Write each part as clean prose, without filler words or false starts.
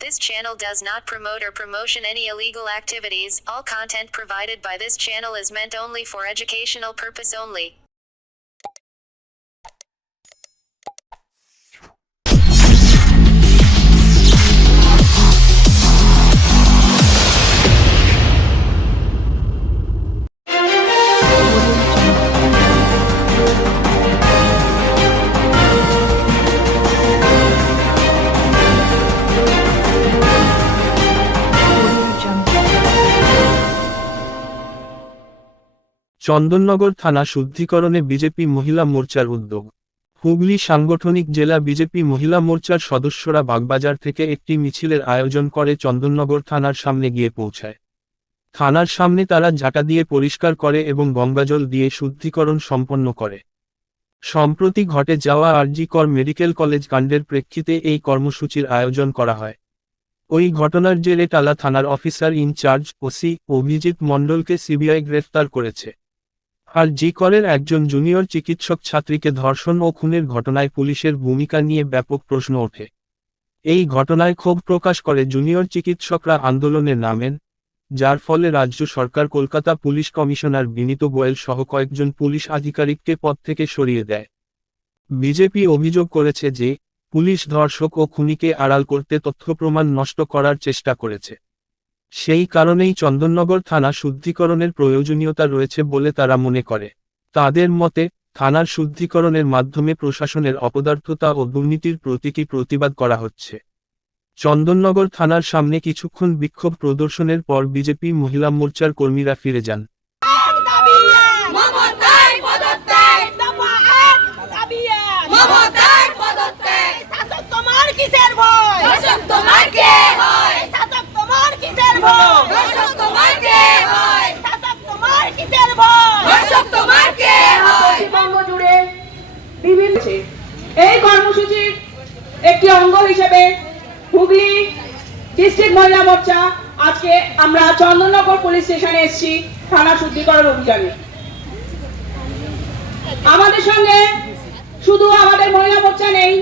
This channel does not promote or promotion any illegal activities. All content provided by this channel is meant only for educational purpose only. Chandannagar থানা শুদ্ধিকরণে BJP মহিলা মোর্চার উদ্যোগ। হুগলি সাংগঠনিক জেলা BJP মহিলা মোর্চার সদস্যরা বাগবাজার থেকে একটি মিছিলের আয়োজন করে চন্দননগর থানার সামনে গিয়ে পৌঁছায়। থানার সামনে তারা ঝাঁটা দিয়ে পরিষ্কার করে এবং গঙ্গাজল দিয়ে শুদ্ধিকরণ সম্পন্ন করে। সম্প্রতি ঘটে যাওয়া আরজি-কর মেডিকেল কলেজ কাণ্ডের প্রেক্ষিতে এই কর্মসূচির আয়োজন করা হয়। ওই ঘটনার জেরে টালা থানার অফিসার ইনচার্জ ওসি অভিজিৎ মণ্ডলকে সিবিআই গ্রেফতার করেছে। আরজি-করের একজন জুনিয়র চিকিৎসক ছাত্রীকে ধর্ষণ ও খুনের ঘটনায় পুলিশের ভূমিকা নিয়ে ব্যাপক প্রশ্ন ওঠে। এই ঘটনায় ক্ষোভ প্রকাশ করে জুনিয়র চিকিৎসকরা আন্দোলনে নামেন, যার ফলে রাজ্য সরকার কলকাতা পুলিশ কমিশনার বিনীত গোয়েল সহ কয়েকজন পুলিশ আধিকারিককে পদ থেকে সরিয়ে দেয়। বিজেপি অভিযোগ করেছে যে পুলিশ ধর্ষক ও খুনিকে আড়াল করতে তথ্যপ্রমাণ নষ্ট করার চেষ্টা করেছে। সেই কারণেই চন্দননগর থানা শুদ্ধিকরণের প্রয়োজনীয়তা রয়েছে বলে তারা মনে করে। তাদের মতে, থানার শুদ্ধিকরণের মাধ্যমে প্রশাসনের অপদার্থতা ও দুর্নীতির প্রতীকী প্রতিবাদ করা হচ্ছে। চন্দননগর থানার সামনে কিছুক্ষণ বিক্ষোভ প্রদর্শনের পর বিজেপি মহিলা মোর্চার কর্মীরা ফিরে যান। এই কর্মসূচির একটি অঙ্গ হিসেবে হুগলি ডিস্ট্রিক্ট মহিলা মোর্চা আজকে আমরা চন্দননগর পুলিশ স্টেশনে এসেছি থানা শুদ্ধিকরণ অভিযানে। আমাদের সঙ্গে শুধু আমাদের মহিলা মোর্চা নেই,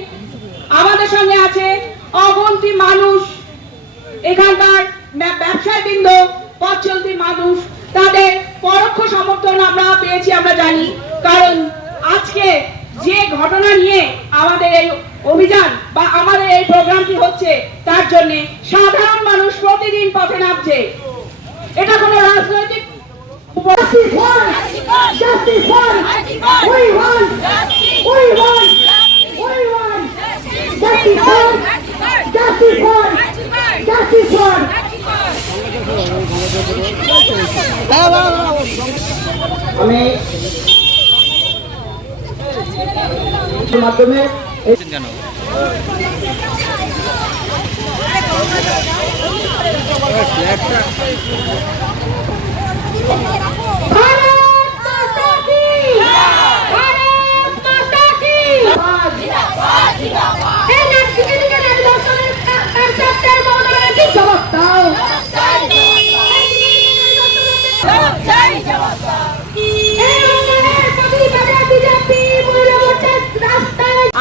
আমাদের সঙ্গে আছে অগন্তি মানুষ, এখানকার ব্যবসায়ীবৃন্দ, পথ চলতি মানুষ, তাদের পরোক্ষ সমর্থন আমরা পেয়েছি। আমরা জানি, কারণ আজকে যে ঘটনা নিয়ে আমাদের এই অভিযান বা আমাদের এই প্রোগ্রামটি হচ্ছে, তার জন্য সাধারণ মানুষ প্রতিদিন পথে নামছে। এটা কোনো রাজনৈতিক আমি মাধ্যমে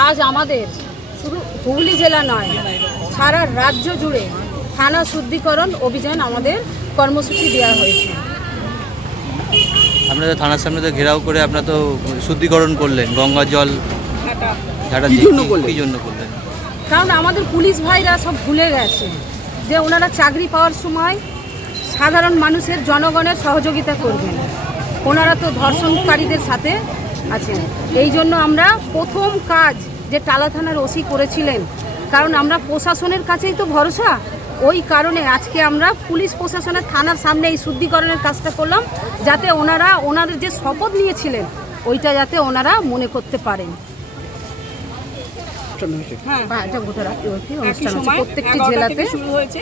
আজ আমাদের শুধু হুগলি জেলা নয়, সারা রাজ্য জুড়ে থানা শুদ্ধিকরণ অভিযান আমাদের কর্মসূচি দেওয়া হয়েছে। আপনাদের থানার সামনে তো ঘেরাও করে আপনারা তো শুদ্ধিকরণ করলেন, গঙ্গা জল ঝাঁটা কি জন্য করলেন? কারণ আমাদের পুলিশ ভাইরা সব ভুলে গেছে যে ওনারা চাকরি পাওয়ার সময় সাধারণ মানুষের, জনগণের সহযোগিতা করবেন। ওনারা তো ধর্ষণকারীদের সাথে আছেন। এই জন্য আমরা প্রথম কাজ যে টালা থানার ওসি করেছিলেন, কারণ আমরা প্রশাসনের কাছেই তো ভরসা, ওই কারণে আজকে আমরা পুলিশ প্রশাসনের থানার সামনে এই শুদ্ধিকরণের কাজটা করলাম, যাতে ওনারা ওনাদের যে শপথ নিয়েছিলেন ওইটা যাতে ওনারা মনে করতে পারেন। হ্যাঁ, এটা গোটা রাত্রি অনুষ্ঠান প্রত্যেকটি জেলাতে শুরু হয়েছে।